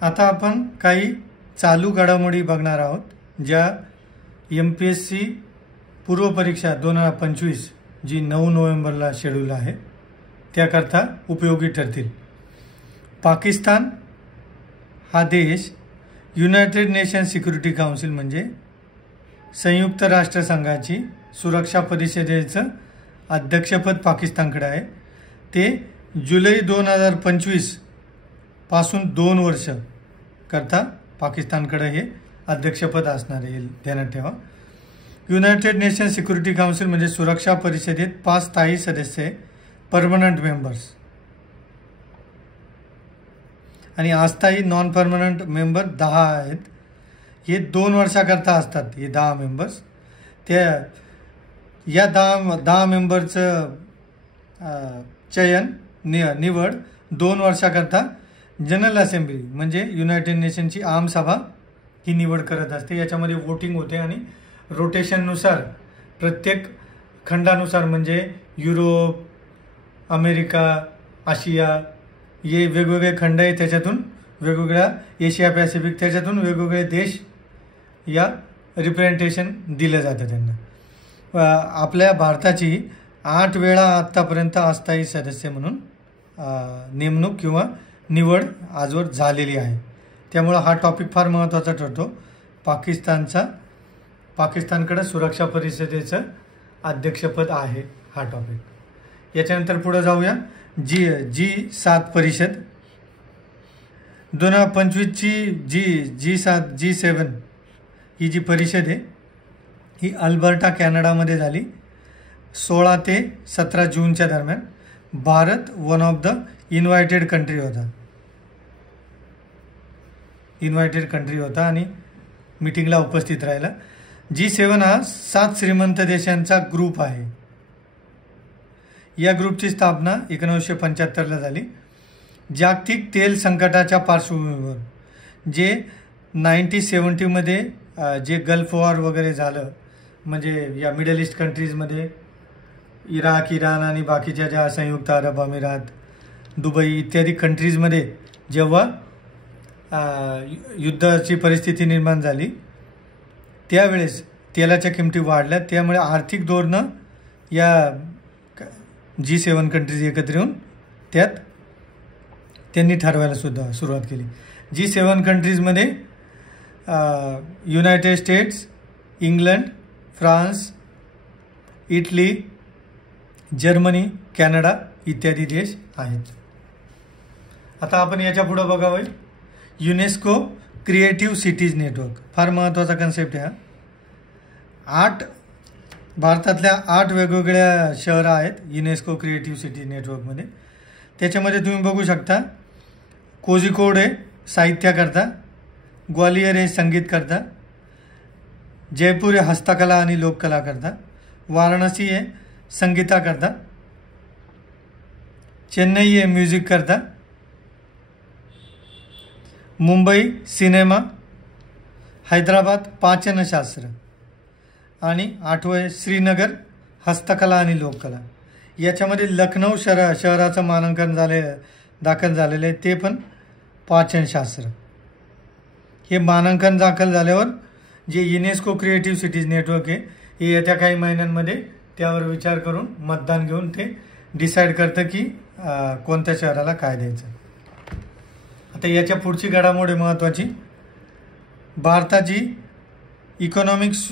आता आपण काही चालू घडामोडी बघणार आहोत, ज्या MPSC पूर्व परीक्षा 2025 जी 9 नोव्हेंबरला शेड्यूल आहे त्याकरता उपयोगी ठरतील. पाकिस्तान हा देश युनायटेड नेशन सिक्युरिटी काउन्सिल म्हणजे संयुक्त राष्ट्रसंघाची सुरक्षा परिषदेचं अध्यक्षपद पाकिस्तानकडे आहे. ते जुलै 2025 पासून 2 वर्ष करता पाकिस्तानकडे हे अध्यक्षपद असणार आहे, ध्यानात ठेवा. युनायटेड नेशन सिक्युरिटी काउन्सिल म्हणजे सुरक्षा परिषदेत 5 स्थायी सदस्य परमनंट मेंबर्स आणि अस्थायी नॉन परमनंट मेंबर 10 आहेत. हे 2 वर्षाकरता असतात हे 10 मेंबर्स. त्या या 10 मेंबरचं निवड 2 वर्षाकरता जनरल असेंब्ली म्हणजे युनायटेड नेशनची आमसभा ही निवड करत असते. याच्यामध्ये वोटिंग होते आणि रोटेशननुसार प्रत्येक खंडानुसार म्हणजे युरोप, अमेरिका, आशिया हे वेगवेगळे खंड आहे, त्याच्यातून वेगवेगळ्या एशिया पॅसिफिक त्याच्यातून वेगवेगळे देश या रिप्रेझेंटेशन दिलं जातं त्यांना. आपल्या भारताची 8 वेळा आत्तापर्यंत अस्थायी सदस्य म्हणून नेमणूक किंवा निवड आजवर झालेली आहे. त्यामुळं हा टॉपिक फार महत्त्वाचा ठरतो. पाकिस्तानकडे सुरक्षा परिषदेचं अध्यक्षपद आहे हा टॉपिक. याच्यानंतर पुढे जाऊया. G7 परिषद 2025ची G7 ही जी परिषद आहे ही अल्बर्टा कॅनडामध्ये झाली 16 ते 17 जूनच्या दरम्यान. Bharat one of the invited country होता आणि मीटिंगला उपस्थित राहिला. G7 हा 7 श्रीमंत देशांचा ग्रुप आहे. या ग्रुपची स्थापना 1975ला झाली. जागतिक तेल संकटाच्या पार्श्वभूमीवर जे 1970मध्ये जे गल्फ वॉर वगैरे झालं म्हणजे या मिडल ईस्ट कंट्रीजमध्ये इराक, इराण आणि बाकीच्या ज्या संयुक्त अरब अमिरात, दुबई इत्यादी कंट्रीजमध्ये जेव्हा युद्धाची परिस्थिती निर्माण झाली त्यावेळेस तेलाच्या किमती वाढल्या. त्यामुळे आर्थिक धोरणं या G7 कंट्रीज एकत्र येऊन त्यात त्यांनी ठरवायला सुद्धा सुरुवात केली. G7 कंट्रीजमध्ये United states, England, France, Italy, Germany, Canada इत्यादी देश आहेत. आता आपण याच्या पुढे बघावं युनेस्को क्रिएटिव्ह सिटीज नेटवर्क. फार महत्त्वाचा कन्सेप्ट आहे हा. भारतातल्या 8 वेगवेगळ्या शहरं आहेत युनेस्को क्रिएटिव्ह सिटीज नेटवर्कमध्ये. त्याच्यामध्ये तुम्ही बघू शकता कोझिकोड आहे साहित्याकरता, ग्वालियर आहे संगीतकरता, जयपूर आहे हस्तकला आणि लोककलाकरता, वाराणसी आहे संगीताकरता, चेन्नई आहे म्युझिक करता, मुंबई सिनेमा, हैदराबाद पाचनशास्त्र आणि 8वं श्रीनगर हस्तकला आणि लोककला. याच्यामध्ये लखनौ शहराचं मानांकन दाखल झालेलं आहे ते पण पाचनशास्त्र. हे मानांकन दाखल झाल्यावर जे युनेस्को क्रिएटिव्ह सिटीज नेटवर्क आहे हे येत्या काही महिन्यांमध्ये त्यावर विचार करून मतदान घेऊन ते डिसाईड करतं की कोणत्या शहराला काय द्यायचं. आता याच्या पुढची घडामोड महत्त्वाची. भारताची इकॉनॉमिक्स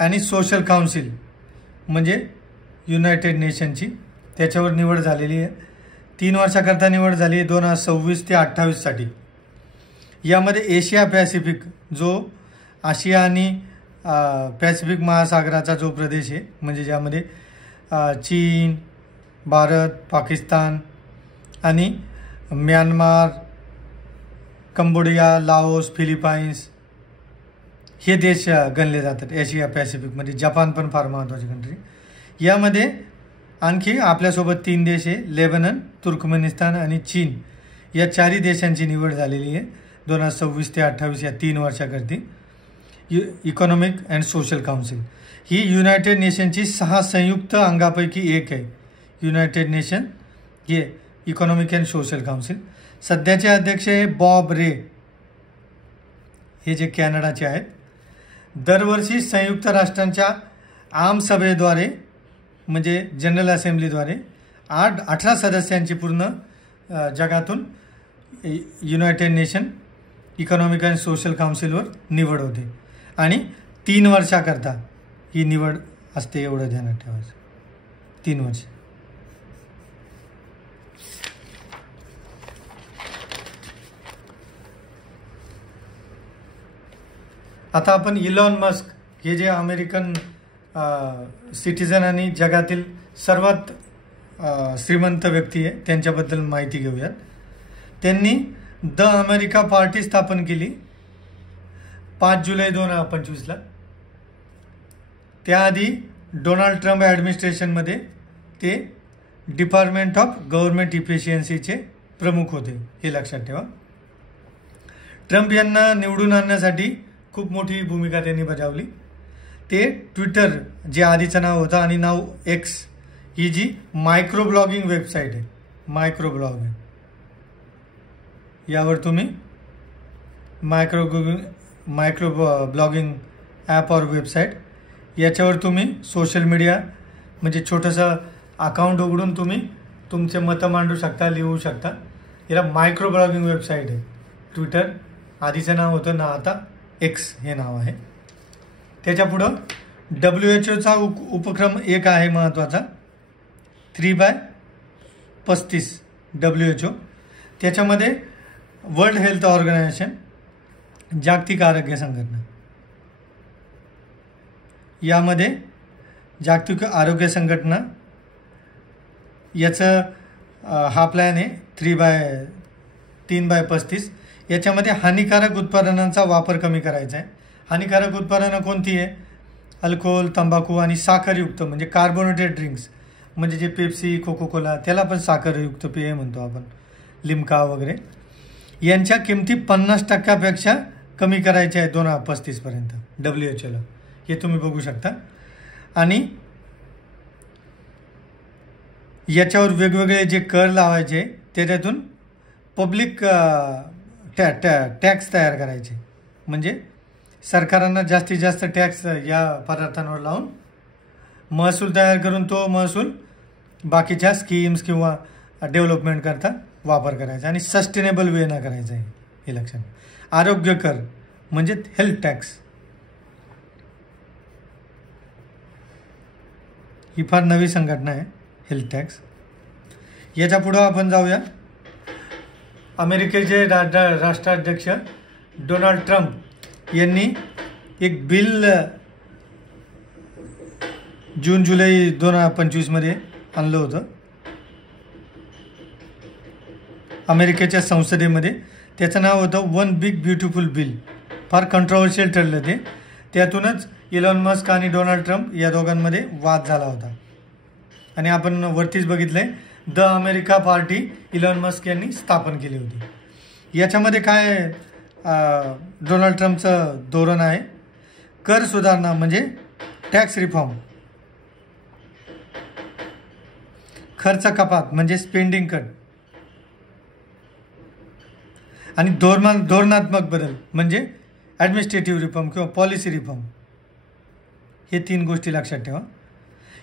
आणि सोशल काउन्सिल म्हणजे युनायटेड नेशनची त्याच्यावर निवड झालेली आहे. 3 वर्षाकरता निवड झाली आहे 2026 ते 28साठी. यामध्ये एशिया पॅसिफिक जो आशिया आणि पॅसिफिक महासागराचा जो प्रदेश आहे म्हणजे ज्यामध्ये चीन, भारत, पाकिस्तान आणि म्यानमार, कंबोडिया, लाओस, फिलिपाईन्स हे देश गणले जातात एशिया पॅसिफिकमध्ये. जपान पण फार महत्त्वाची कंट्री. यामध्ये आणखी आपल्यासोबत 3 देश आहे लेबनन, तुर्कमेनिस्तान आणि चीन. या 4 देशांची निवड झालेली आहे 2026 ते 28 या 3 वर्षाकरती. इकॉनॉमिक अँड सोशल काउन्सिल ही युनायटेड नेशनची 6 संयुक्त अंगापैकी एक आहे. युनायटेड नेशन हे इकॉनॉमिक अँड सोशल काउन्सिल. सध्याचे अध्यक्ष हे बॉब रे, हे जे कॅनडाचे आहेत. दरवर्षी संयुक्त राष्ट्रांच्या आमसभेद्वारे म्हणजे जनरल असेंब्लीद्वारे 18 सदस्यांची पूर्ण जगातून United Nation Economic and Social काउन्सिलवर निवड होते आणि 3 वर्षाकरता ही निवड असते, एवढं ध्यानात ठेवायचं. 3 वर्ष. आता आपण इलॉन मस्क हे जे अमेरिकन सिटिझन आणि जगातील सर्वात श्रीमंत व्यक्ती आहे त्यांच्याबद्दल माहिती घेऊयात. त्यांनी द अमेरिका पार्टी स्थापन केली 5 जुलै 2025ला. त्याआधी डोनाल्ड ट्रम्प ॲडमिनिस्ट्रेशनमध्ये ते डिपार्टमेंट ऑफ गव्हर्नमेंट इफिशियन्सीचे प्रमुख होते, हे लक्षात ठेवा. ट्रम्प यांना निवडून आणण्यासाठी खूप मोठी भूमिका त्यांनी बजावली. ते ट्विटर, जे आधीचं नाव होतं आणि नाव एक्स, ही जी मायक्रो ब्लॉगिंग वेबसाईट आहे, मायक्रो ब्लॉग आहे, यावर तुम्ही मायक्रो ब्लॉगिंग ॲप और वेबसाईट, याच्यावर तुम्ही सोशल मीडिया म्हणजे छोटंसं अकाउंट उघडून तुम्ही तुमचे मतं मांडू शकता, लिहू शकता. याला मायक्रो ब्लॉगिंग वेबसाईट आहे. ट्विटर आधीचं नाव होतं ना, आता एक्स हे नाव आहे. त्याच्यापुढं WHO उपक्रम एक आहे महत्त्वाचा, 3x35 WHO. त्याच्यामध्ये वर्ल्ड हेल्थ ऑर्गनायझेशन, जागतिक आरोग्य संघटना, यामध्ये जागतिक आरोग्य संघटना याचं हा प्लॅन आहे 3x35. याच्यामध्ये हानिकारक उत्पादनांचा वापर कमी करायचा आहे. हानिकारक उत्पादनं कोणती आहे? अल्कोहोल, तंबाखू आणि साखरयुक्त म्हणजे कार्बोनेटेड ड्रिंक्स, म्हणजे जे पेप्सी, कोको कोला, त्याला पण साखरयुक्त पेय म्हणतो आपण, लिम्का वगैरे. यांच्या किमती 50% कमी करायच्या आहे 2035पर्यंत WHOला, हे तुम्ही बघू शकता. आणि याच्यावर वेगवेगळे जे कर लावायचे, त्याच्यातून पब्लिक टॅक्स तयार करायचे, म्हणजे सरकारांना जास्तीत जास्त टॅक्स या पदार्थांवर लावून महसूल तयार करून तो महसूल बाकीच्या स्कीम्स किंवा डेव्हलपमेंट करता वापर करायचा आणि सस्टेनेबल वेनं करायचं आहे, हे लक्षात. आरोग्य कर म्हणजे हेल्थ टॅक्स, ही फार नवी संघटना आहे, हेल्थ टॅक्स. याच्या पुढं आपण जाऊया. अमेरिकेचे राष्ट्राध्यक्ष डोनाल्ड ट्रम्प यांनी एक बिल जून-जुलै 2025मध्ये आणलं होतं अमेरिकेच्या संसदेमध्ये. त्याचं नाव होतं वन बिग ब्युटिफुल बिल. फार कंट्रोवर्शियल ठरलं ते. त्यातूनच इलॉन मस्क आणि डोनाल्ड ट्रम्प या दोघांमध्ये वाद झाला होता. आणि आपण वरतीच बघितलं आहे, the America party Elon Musk यांनी स्थापन केली होती. याच्यामध्ये काय डोनाल्ड ट्रम्पचं धोरण आहे? कर सुधारणा म्हणजे टॅक्स रिफॉर्म, खर्च कपात म्हणजे स्पेंडिंग कट, आणि धोरणात्मक बदल म्हणजे ॲडमिनिस्ट्रेटिव्ह रिफॉर्म किंवा पॉलिसी रिफॉर्म. हे 3 गोष्टी लक्षात ठेवा.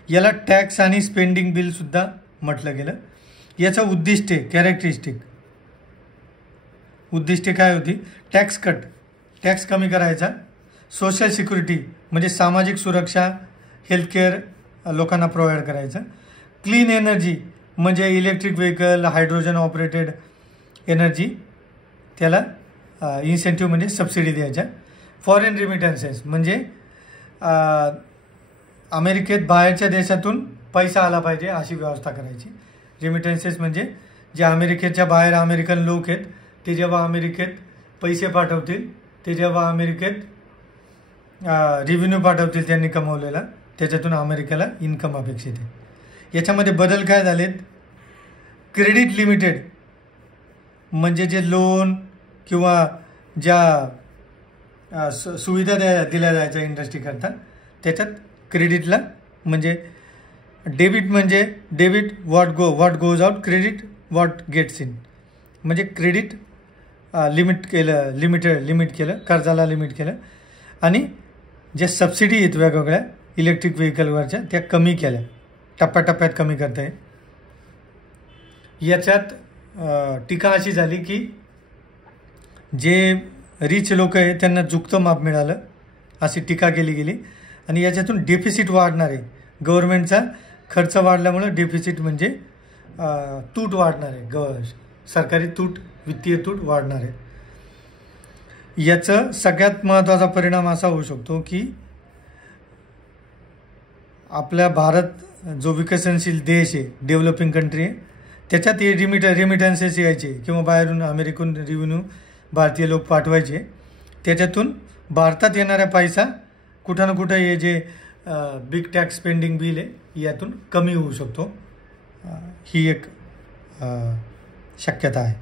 याला टॅक्स आणि स्पेंडिंग बिलसुद्धा म्हटलं गेलं. याचं उद्दिष्टे, कॅरेक्टरिस्टिक उद्दिष्टे काय होती? टॅक्स कट, टॅक्स कमी करायचा. सोशल सिक्युरिटी म्हणजे सामाजिक सुरक्षा, हेल्थकेअर लोकांना प्रोव्हाइड करायचं. क्लीन एनर्जी म्हणजे electric vehicle, hydrogen operated energy, त्याला इन्सेंटिव्ह म्हणजे सबसिडी द्यायच्या. फॉरेन रिमिटन्सेस म्हणजे अमेरिकेत बाहेरच्या देशातून पैसा आला पाहिजे अशी व्यवस्था करायची. रिमिटन्सेस म्हणजे जे अमेरिकेच्या बाहेर अमेरिकन लोक आहेत ते जेव्हा अमेरिकेत पैसे पाठवतील, ते जेव्हा अमेरिकेत रेव्हेन्यू पाठवतील त्यांनी कमवलेला, त्याच्यातून अमेरिकेला इन्कम अपेक्षित आहे. याच्यामध्ये बदल काय झालेत? क्रेडिट लिमिटेड म्हणजे जे लोन किंवा ज्या सुविधा दिल्या जायच्या इंडस्ट्रीकरता, त्याच्यात क्रेडिटला म्हणजे डेबिट म्हणजे debit what goes out, credit what gets in, म्हणजे क्रेडिट लिमिट केलं, कर्जाला लिमिट केलं आणि जे सबसिडी आहेत वेगवेगळ्या इलेक्ट्रिक व्हेकलवरच्या त्या कमी केल्या, टप्प्याटप्प्यात कमी करता येईल. याच्यात टीका अशी झाली की जे रिच लोक आहे त्यांना झुकतं माप मिळालं अशी टीका केली गेली आणि याच्यातून डेफिसिट वाढणार आहे. गव्हर्नमेंटचा खर्च वाढल्यामुळं डेफिसिट म्हणजे तूट वाढणार आहे, सरकारी तूट, वित्तीय तूट वाढणार आहे. याचं सगळ्यात महत्त्वाचा परिणाम असा होऊ शकतो की आपल्या भारत जो विकसनशील देश आहे, डेव्हलपिंग कंट्री आहे, त्याच्यात हे रेमिटन्सेस यायचे किंवा बाहेरून अमेरिकन रेव्हेन्यू भारतीय लोक पाठवायचे, त्याच्यातून भारतात येणारा पैसा कुठं ना कुठं हे जे बिग टॅक्स स्पेंडिंग बिल आहे यातून कमी होऊ शकतो. ही एक शक्यता आहे.